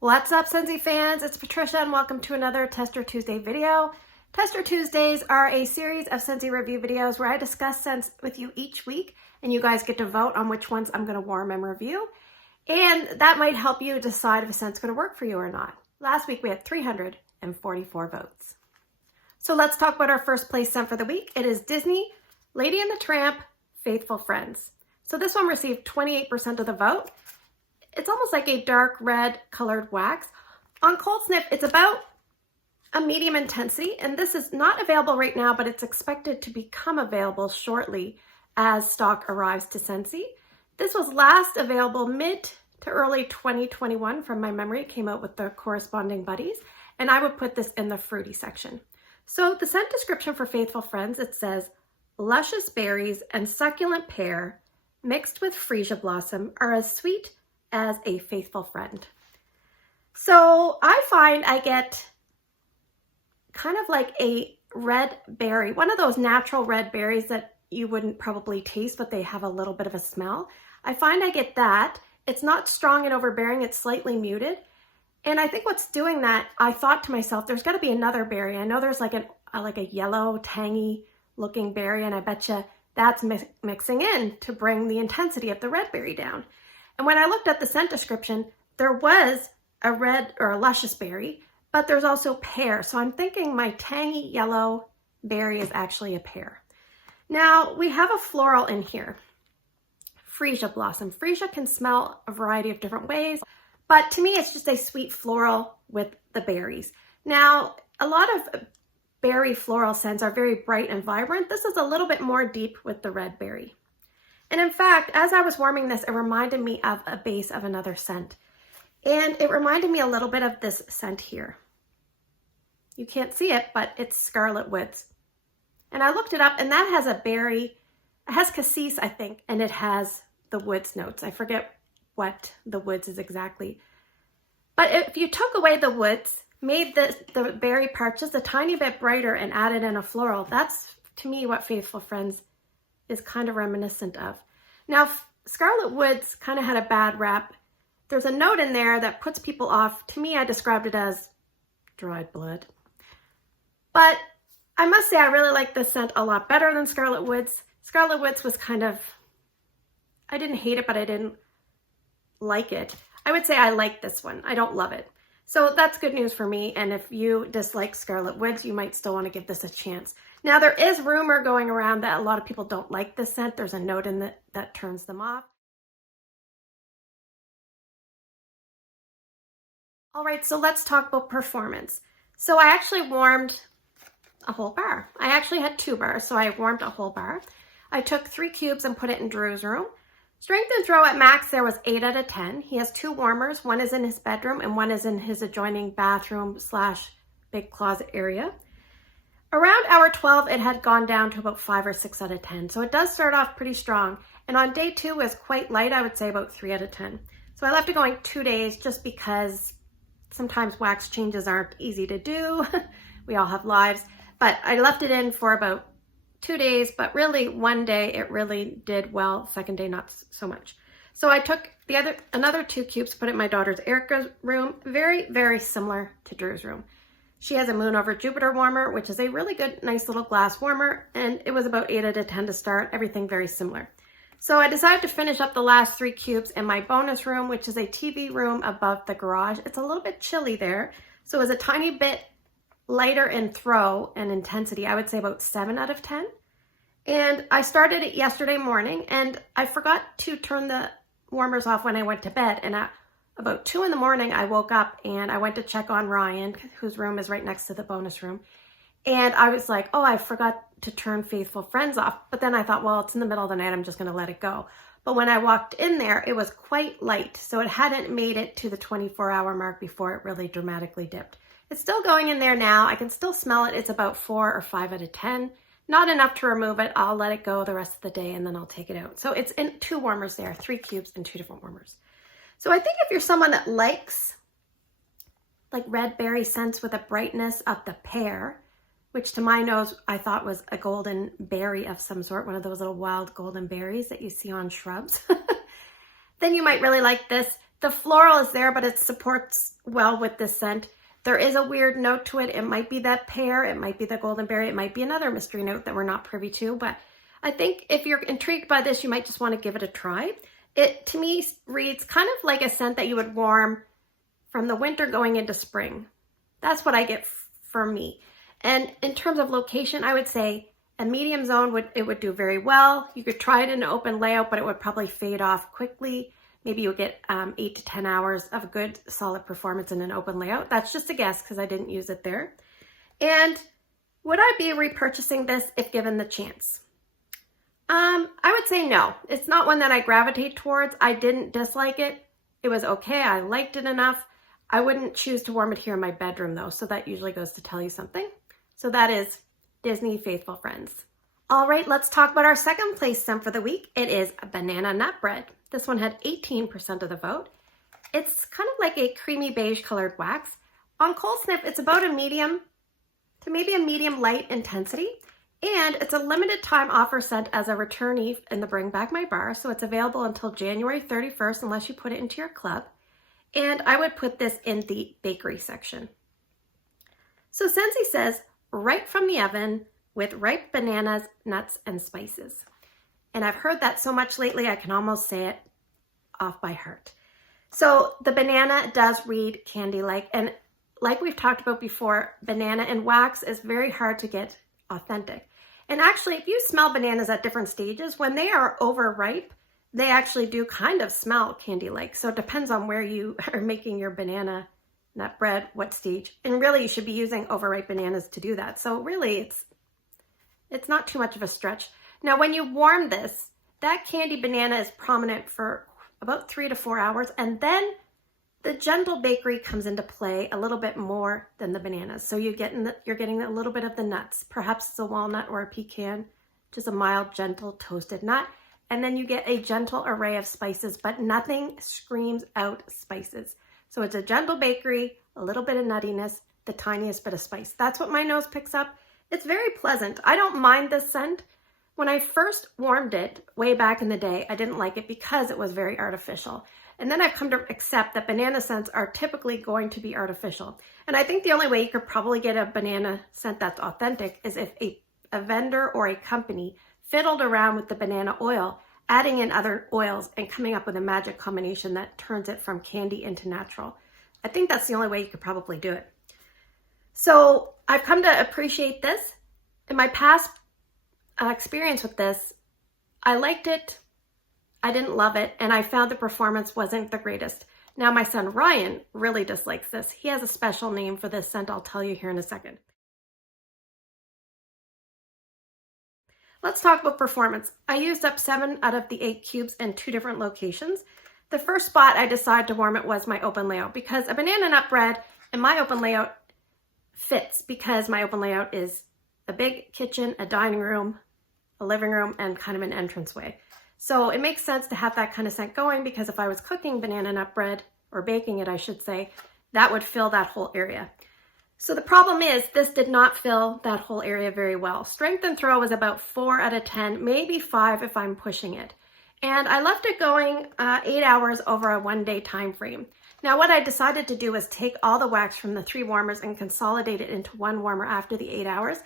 What's up, Scentsy fans? It's Patricia and welcome to another Tester Tuesday video. Tester Tuesdays are a series of Scentsy review videos where I discuss scents with you each week and you guys get to vote on which ones I'm going to warm and review. And that might help you decide if a scent's going to work for you or not. Last week we had 344 votes. So let's talk about our first place scent for the week. It is Disney, Lady and the Tramp, Faithful Friends. So this one received 28% of the vote. It's almost like a dark red colored wax. On cold sniff, it's about a medium intensity, and this is not available right now, but it's expected to become available shortly as stock arrives to Scentsy. This was last available mid to early 2021 from my memory. It came out with the corresponding buddies, and I would put this in the fruity section. So the scent description for Faithful Friends, it says, luscious berries and succulent pear mixed with Freesia Blossom are as sweet as a faithful friend. So I find I get kind of like a red berry, one of those natural red berries that you wouldn't probably taste, but they have a little bit of a smell. I find I get that. It's not strong and overbearing, it's slightly muted. And I think what's doing that, I thought to myself, there's got to be another berry. I know there's like a yellow, tangy looking berry, and I bet you that's mixing in to bring the intensity of the red berry down. And when I looked at the scent description, there was a red or a luscious berry, but there's also pear. So I'm thinking my tangy yellow berry is actually a pear. Now we have a floral in here, Freesia Blossom. Freesia can smell a variety of different ways, but to me, it's just a sweet floral with the berries. Now, a lot of berry floral scents are very bright and vibrant. This is a little bit more deep with the red berry. And in fact, as I was warming this, it reminded me of a base of another scent. And it reminded me a little bit of this scent here. You can't see it, but it's Scarlet Woods. And I looked it up, and that has a berry. It has cassis, I think, and it has the woods notes. I forget what the woods is exactly. But if you took away the woods, made the berry part just a tiny bit brighter and added in a floral, that's, to me, what Faithful Friends is kind of reminiscent of. Now, Scarlet Woods kind of had a bad rap. There's a note in there that puts people off. To me, I described it as dried blood. But I must say I really like this scent a lot better than Scarlet Woods. Scarlet Woods was kind of, I didn't hate it, but I didn't like it. I would say I like this one. I don't love it. So that's good news for me. And if you dislike Scarlet Woods, you might still want to give this a chance. Now, there is rumor going around that a lot of people don't like this scent. There's a note in that turns them off. All right, so let's talk about performance. So I actually warmed a whole bar. I actually had 2 bars, so I warmed a whole bar. I took 3 cubes and put it in Drew's room. Strength and throw at max, there was 8 out of 10. He has 2 warmers. One is in his bedroom and one is in his adjoining bathroom / big closet area. Around hour 12, it had gone down to about 5 or 6 out of 10. So it does start off pretty strong. And on day 2 was quite light. I would say about 3 out of 10. So I left it going 2 days just because sometimes wax changes aren't easy to do. We all have lives. But I left it in for about 2 days, but really one day it really did well. Second day, not so much. So I took another 2 cubes, put it in my daughter's Erica's room. Very, very similar to Drew's room. She has a Moon over Jupiter warmer, which is a really good, nice little glass warmer. And it was about 8 out of 10 to start. Everything very similar. So I decided to finish up the last 3 cubes in my bonus room, which is a TV room above the garage. It's a little bit chilly there. So it was a tiny bit lighter in throw and intensity. I would say about 7 out of 10. And I started it yesterday morning and I forgot to turn the warmers off when I went to bed. And at about 2 in the morning, I woke up and I went to check on Ryan, whose room is right next to the bonus room. And I was like, oh, I forgot to turn Faithful Friends off. But then I thought, well, it's in the middle of the night. I'm just going to let it go. But when I walked in there, it was quite light. So it hadn't made it to the 24-hour mark before it really dramatically dipped. It's still going in there now. I can still smell it. It's about 4 or 5 out of 10. Not enough to remove it. I'll let it go the rest of the day and then I'll take it out. So it's in 2 warmers there, 3 cubes and 2 different warmers. So I think if you're someone that likes like red berry scents with a brightness of the pear, which to my nose I thought was a golden berry of some sort, one of those little wild golden berries that you see on shrubs, then you might really like this. The floral is there, but it supports well with this scent. There is a weird note to it. It might be that pear, it might be the golden berry, it might be another mystery note that we're not privy to, but I think if you're intrigued by this, you might just want to give it a try. It, to me, reads kind of like a scent that you would warm from the winter going into spring. That's what I get for me. And in terms of location, I would say a medium zone would do very well. You could try it in an open layout, but it would probably fade off quickly. Maybe you'll get 8 to 10 hours of good solid performance in an open layout. That's just a guess because I didn't use it there. And would I be repurchasing this if given the chance? I would say no. It's not one that I gravitate towards. I didn't dislike it. It was okay. I liked it enough. I wouldn't choose to warm it here in my bedroom though, so that usually goes to tell you something. So that is Disney Faithful Friends. All right, let's talk about our second place scent for the week. It is Banana Nut Bread. This one had 18% of the vote. It's kind of like a creamy beige colored wax. On cold sniff, it's about a medium to maybe a medium light intensity. And it's a limited time offer scent as a returnee in the Bring Back My Bar. So it's available until January 31st unless you put it into your club. And I would put this in the bakery section. So Scentsy says, right from the oven with ripe bananas, nuts, and spices. And I've heard that so much lately, I can almost say it off by heart. So the banana does read candy-like. And like we've talked about before, banana and wax is very hard to get authentic. And actually, if you smell bananas at different stages, when they are overripe, they actually do kind of smell candy-like. So it depends on where you are making your banana nut bread, what stage. And really, you should be using overripe bananas to do that. So really, it's not too much of a stretch. Now, when you warm this, that candy banana is prominent for about 3 to 4 hours. And then the gentle bakery comes into play a little bit more than the bananas. So you're getting a little bit of the nuts. Perhaps it's a walnut or a pecan, just a mild, gentle, toasted nut. And then you get a gentle array of spices, but nothing screams out spices. So it's a gentle bakery, a little bit of nuttiness, the tiniest bit of spice. That's what my nose picks up. It's very pleasant. I don't mind this scent. When I first warmed it way back in the day, I didn't like it because it was very artificial. And then I've come to accept that banana scents are typically going to be artificial. And I think the only way you could probably get a banana scent that's authentic is if a vendor or a company fiddled around with the banana oil, adding in other oils and coming up with a magic combination that turns it from candy into natural. I think that's the only way you could probably do it. So I've come to appreciate this. In my past experience with this, I liked it. I didn't love it, and I found the performance wasn't the greatest. Now, my son Ryan really dislikes this. He has a special name for this scent I'll tell you here in a second. Let's talk about performance. I used up 7 out of the 8 cubes in 2 different locations. The first spot I decided to warm it was my open layout because a banana nut bread in my open layout fits because my open layout is a big kitchen, a dining room, a living room, and kind of an entranceway. So it makes sense to have that kind of scent going because if I was cooking banana nut bread, or baking it, I should say, that would fill that whole area. So the problem is this did not fill that whole area very well. Strength and throw was about 4 out of 10, maybe 5 if I'm pushing it. And I left it going 8 hours over a 1-day time frame. Now what I decided to do was take all the wax from the 3 warmers and consolidate it into 1 warmer after the 8 hours.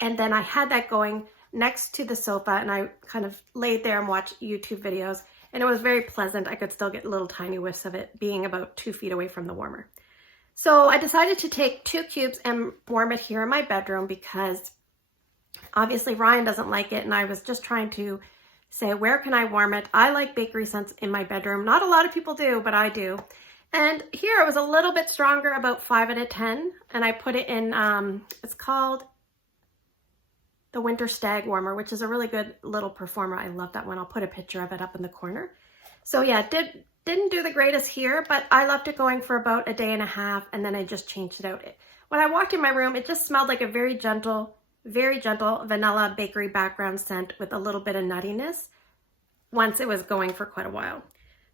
And then I had that going next to the sofa and I kind of laid there and watched YouTube videos and it was very pleasant. I could still get little tiny whiffs of it being about 2 feet away from the warmer. So I decided to take 2 cubes and warm it here in my bedroom because obviously Ryan doesn't like it and I was just trying to say, where can I warm it? I like bakery scents in my bedroom. Not a lot of people do, but I do. And here it was a little bit stronger, about 5 out of 10. And I put it in, it's called the Winter Stag Warmer, which is a really good little performer. I love that one. I'll put a picture of it up in the corner. So yeah, didn't do the greatest here, but I left it going for about a day and a half and then I just changed it out. When I walked in my room, it just smelled like a very gentle vanilla bakery background scent with a little bit of nuttiness once it was going for quite a while.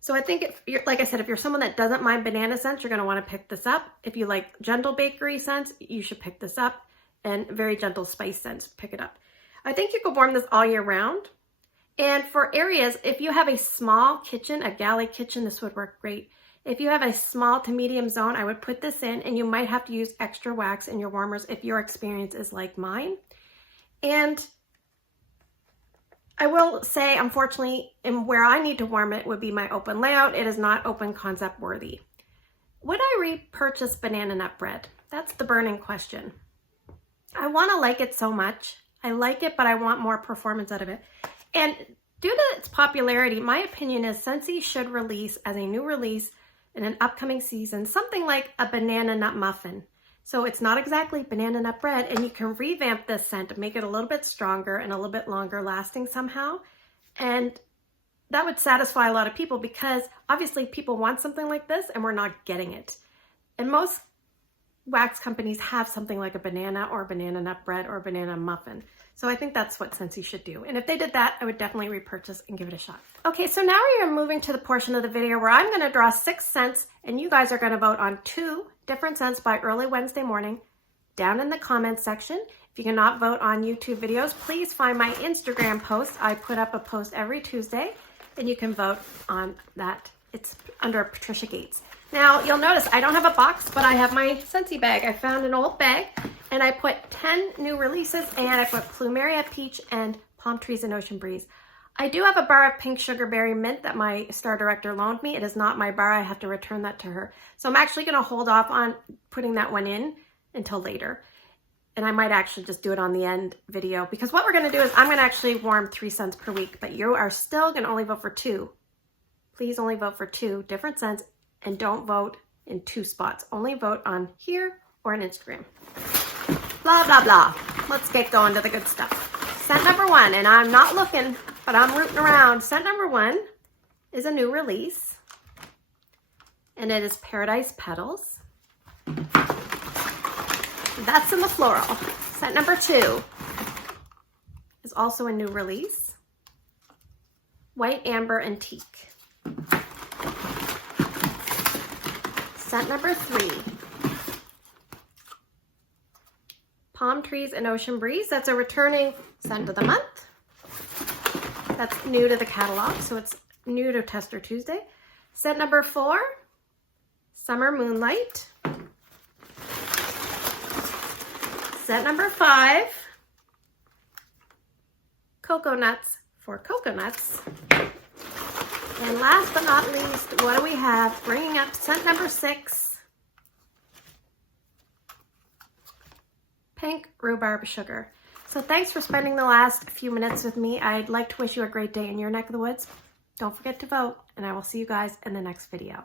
So I think, like I said, if you're someone that doesn't mind banana scents, you're going to want to pick this up. If you like gentle bakery scents, you should pick this up. And very gentle spice scents, pick it up. I think you could warm this all year round. And for areas, if you have a small kitchen, a galley kitchen, this would work great. If you have a small to medium zone, I would put this in, and you might have to use extra wax in your warmers if your experience is like mine. And I will say, unfortunately, where I need to warm it would be my open layout. It is not open concept worthy. Would I repurchase banana nut bread? That's the burning question. I want to like it so much. I like it, but I want more performance out of it. And due to its popularity, my opinion is Scentsy should release as a new release in an upcoming season something like a banana nut muffin. So it's not exactly banana nut bread, and you can revamp this scent, make it a little bit stronger and a little bit longer lasting somehow. And that would satisfy a lot of people, because obviously people want something like this and we're not getting it. And most wax companies have something like a banana or banana nut bread or banana muffin. So I think that's what Scentsy should do. And if they did that, I would definitely repurchase and give it a shot. Okay, so now we are moving to the portion of the video where I'm gonna draw 6 scents, and you guys are gonna vote on 2 different scents by early Wednesday morning down in the comments section. If you cannot vote on YouTube videos, please find my Instagram post. I put up a post every Tuesday, and you can vote on that. It's under Patricia Gates. Now, you'll notice I don't have a box, but I have my Scentsy bag. I found an old bag, and I put 10 new releases, and I put Plumeria Peach and Palm Trees and Ocean Breeze. I do have a bar of Pink Sugar Berry Mint that my star director loaned me. It is not my bar. I have to return that to her. So I'm actually going to hold off on putting that one in until later. And I might actually just do it on the end video, because what we're going to do is I'm going to actually warm 3 scents per week, but you are still going to only vote for 2. Please only vote for 2 different scents, and don't vote in 2 spots. Only vote on here or on Instagram. Blah, blah, blah. Let's get going to the good stuff. Scent number 1, and I'm not looking, but I'm rooting around. Scent number 1 is a new release, and it is Paradise Petals. That's in the floral. Scent number 2 is also a new release, White Amber Antique. Scent number 3, Palm Trees and Ocean Breeze. That's a returning scent of the month. That's new to the catalog, so it's new to Tester Tuesday. Scent number 4, Summer Moonlight. Scent number 5, Cocoa Nuts for Coconuts. And last but not least, what do we have? Bringing up scent number 6, Pink Rhubarb Sugar. So thanks for spending the last few minutes with me. I'd like to wish you a great day in your neck of the woods. Don't forget to vote, and I will see you guys in the next video.